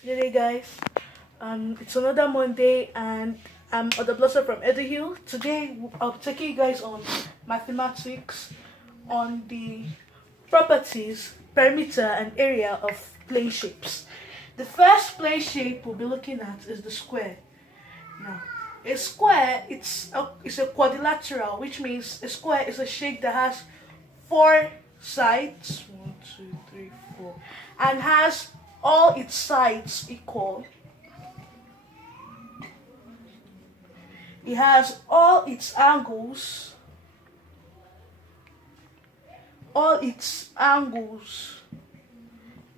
Hey guys, it's another Monday and I'm Odor from Eduheal. Today I'll be taking you guys on mathematics on the properties, perimeter and area of plane shapes. The first plane shape we'll be looking at is the square. Now, a square it's a quadrilateral, which means a square is a shape that has four sides, one, two, three, four, and has all its sides equal. It has all its angles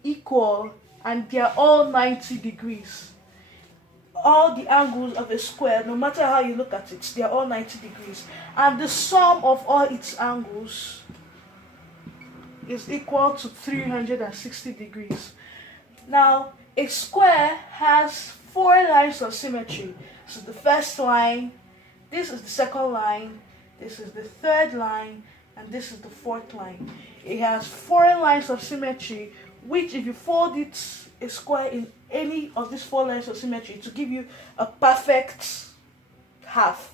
equal, and they are all 90 degrees. All the angles of a square, no matter how you look at it, they are all 90 degrees. And the sum of all its angles is equal to 360 degrees. Now, a square has four lines of symmetry. So the first line, this is the second line, this is the third line, and this is the fourth line. It has four lines of symmetry, which if you fold it a square in any of these four lines of symmetry, to give you a perfect half.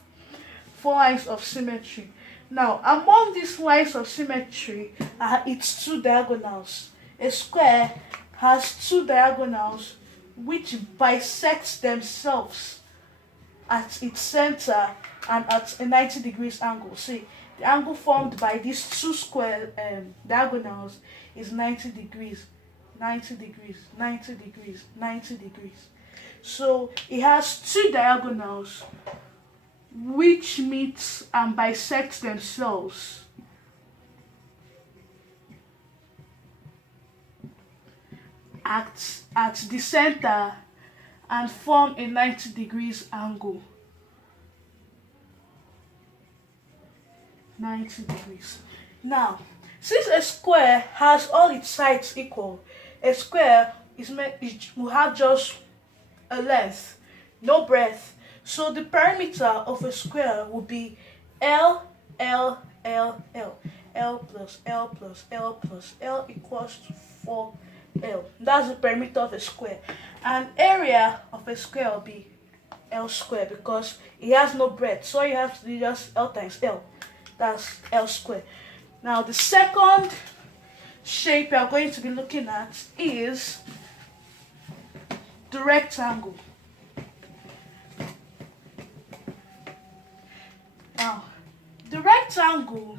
Four lines of symmetry. Now, among these lines of symmetry are its two diagonals. A square has two diagonals which bisect themselves at its center and at a 90 degrees angle. See, the angle formed by these two square diagonals is 90 degrees, 90 degrees, 90 degrees, 90 degrees. So it has two diagonals which meet and bisect themselves at the center and form a 90 degrees angle. 90 degrees. Now, since a square has all its sides equal, a square will have just a length, no breadth. So the perimeter of a square will be L, L, L, L. L plus L plus L plus L equals to 4L. That's the perimeter of a square. And area of a square will be L square because it has no breadth. So you have to do just L times L. That's L square. Now the second shape we are going to be looking at is the rectangle. Now, the rectangle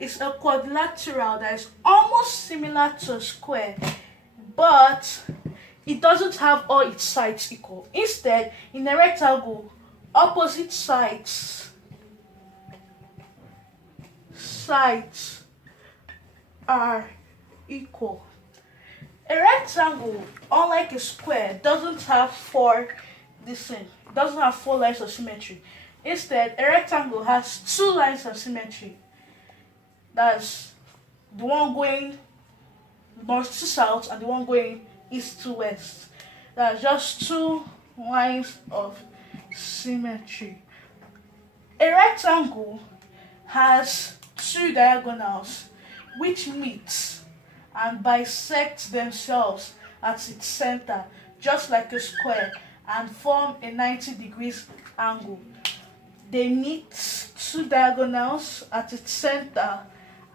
is a quadrilateral that is almost similar to a square, but it doesn't have all its sides equal. Instead, in a rectangle, opposite sides are equal. A rectangle, unlike a square, doesn't have four lines of symmetry. Instead, a rectangle has two lines of symmetry. That's the one going north to south and the one going east to west. That's just two lines of symmetry. A rectangle has two diagonals which meet and bisect themselves at its center, just like a square, and form a 90 degrees angle. They meet two diagonals at its center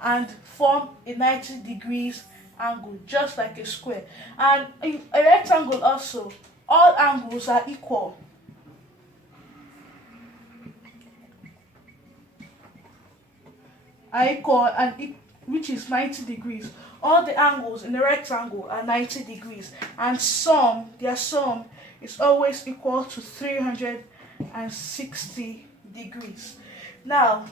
and form a 90 degrees angle, just like a square. And in a rectangle also, all angles are equal. Which is 90 degrees. All the angles in a rectangle are 90 degrees, and their sum is always equal to 360 degrees. Now,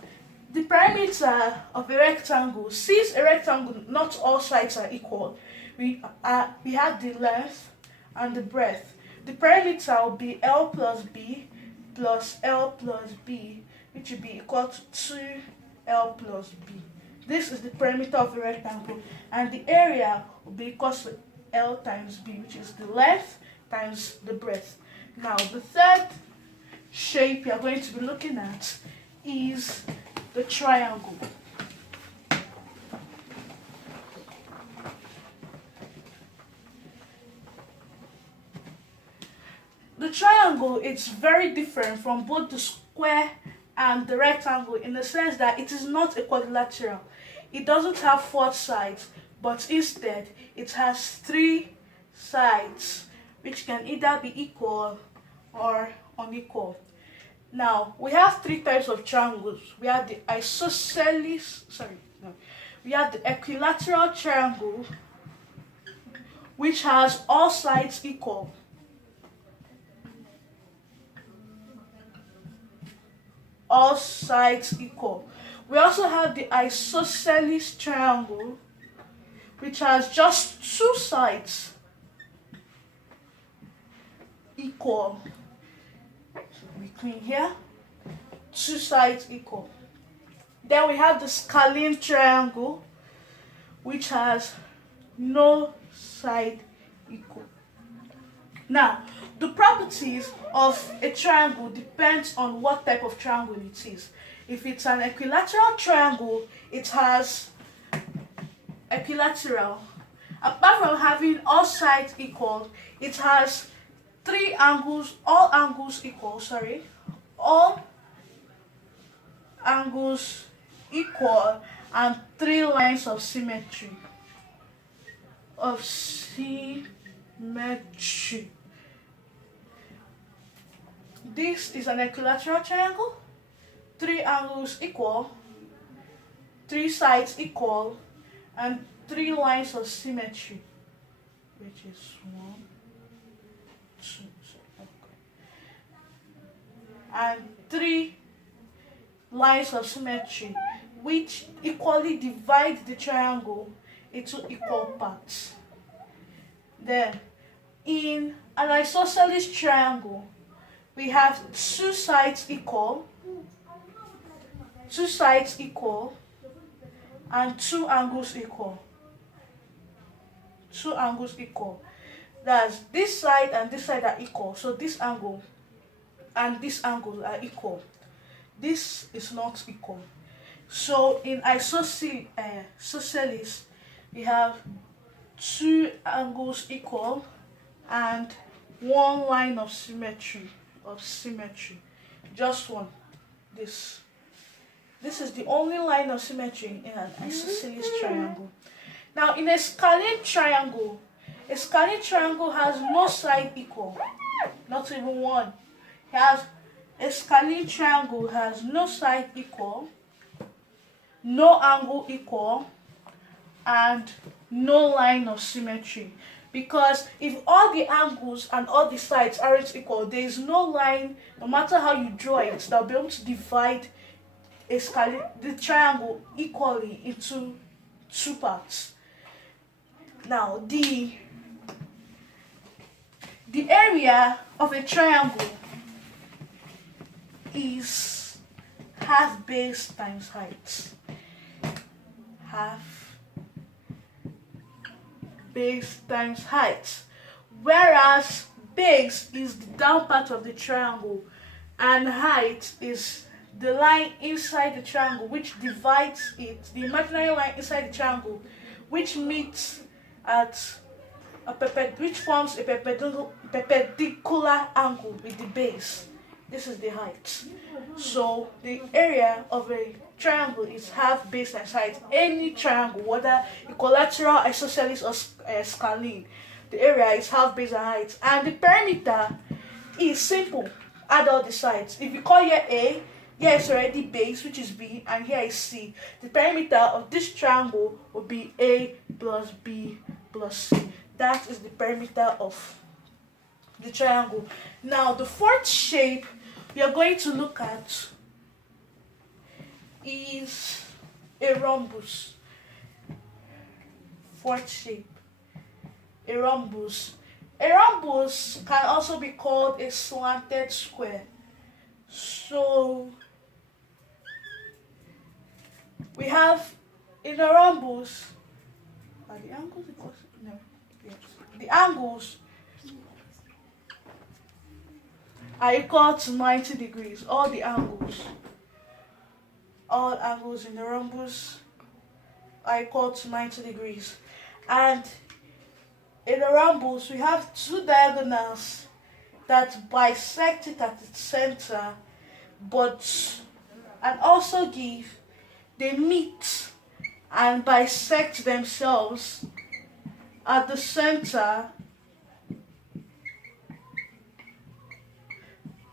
the perimeter of a rectangle, since a rectangle not all sides are equal, we have the length and the breadth. The perimeter will be L plus B plus L plus B, which will be equal to 2L plus B. This is the perimeter of a rectangle, and the area will be equal to L times B, which is the length times the breadth. Now, the third shape you are going to be looking at is the triangle. the triangle is very different from both the square and the rectangle in the sense that it is not equilateral. It doesn't have 4 sides, but instead it has 3 sides, which can either be equal or unequal. Now, we have 3 types of triangles. We have the isosceles, we have the equilateral triangle, which has all sides equal. All sides equal. We also have the isosceles triangle, which has just 2 sides equal. We clean here. 2 sides equal. Then we have the scalene triangle, which has no side equal. Now, the properties of a triangle depends on what type of triangle it is. If it's an equilateral triangle, it has equilateral. Apart from having all sides equal, it has all angles equal, all angles equal, and 3 lines of symmetry. This is an equilateral triangle. 3 angles equal, 3 sides equal, and 3 lines of symmetry, which is 1, 2, and 3 lines of symmetry, which equally divide the triangle into equal parts. Then, in an isosceles triangle, we have 2 sides equal, and 2 angles equal. 2 angles equal. That's this side and this side are equal, so this angle and this angle are equal. This is not equal. So in isosceles, we have 2 angles equal and 1 line of symmetry. Just one. This is the only line of symmetry in an isosceles triangle. Now, in a scalene triangle has no side equal, not even one. A scalene triangle has no side equal, no angle equal, and no line of symmetry. Because if all the angles and all the sides aren't equal, there is no line, no matter how you draw it, that will be able to divide the triangle equally into 2 parts. Now, the area of a triangle is half base times height. Half base times height. Whereas base is the down part of the triangle and height is the line inside the triangle which divides it, the imaginary line inside the triangle, which meets at which forms a perpendicular angle with the base. This is the height. So the area of a triangle is half base times height. Any triangle, whether equilateral, isosceles, or scalene, the area is half base and height. And the perimeter is simple. Add all the sides. If you call here A, here is already base, which is B, and here is C. The perimeter of this triangle will be A plus B plus C. That is the perimeter of the triangle. Now, the 4th shape we are going to look at is a rhombus. 4th shape, a rhombus. A rhombus can also be called a slanted square. So we have in a rhombus, are the angles equal? No. Yes. The angles are equal to 90 degrees. All angles in the rhombus are equal to 90 degrees. And in the rhombus, we have 2 diagonals that bisect it at its center, and also give, they meet and bisect themselves at the center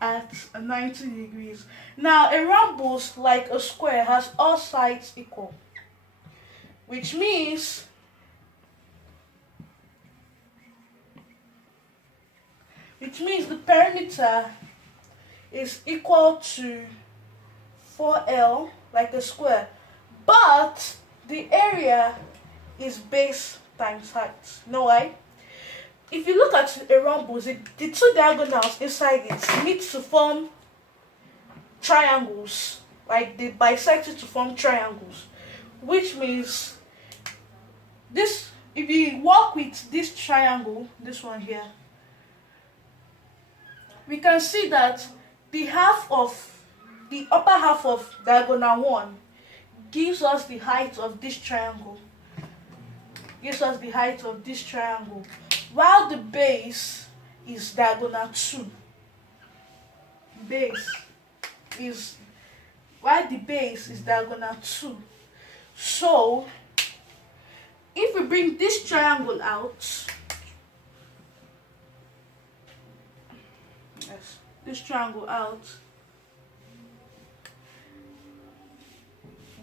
at 90 degrees. Now a rhombus, like a square, has all sides equal, which means the perimeter is equal to 4L, like a square, but the area is base times height. You know why? If you look at a rhombus, the two diagonals inside it meet to form triangles, like they bisect it to form triangles, which means this, if you work with this triangle, this one here, we can see that the upper half of diagonal 1 gives us the height of this triangle, while the base is diagonal 2. While the base is diagonal 2. So if we bring this triangle out,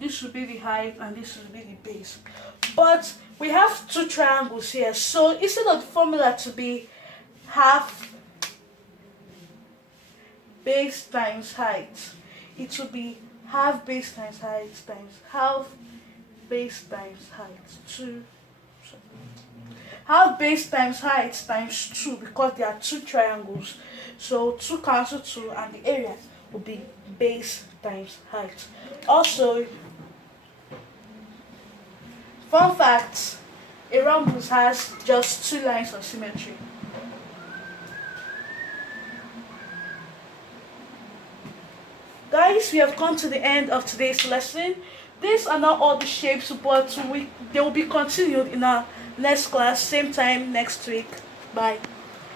this should be the height and this should be the base. But we have two triangles here, so instead of the formula to be half base times height, it will be half base times height times half base times height. Half base times height times 2, because there are two triangles. So 2 cancel 2 and the area will be base times height. Also, fun fact, a rhombus has just 2 lines of symmetry. Guys, we have come to the end of today's lesson. These are not all the shapes, but they will be continued in our next class, same time next week. Bye.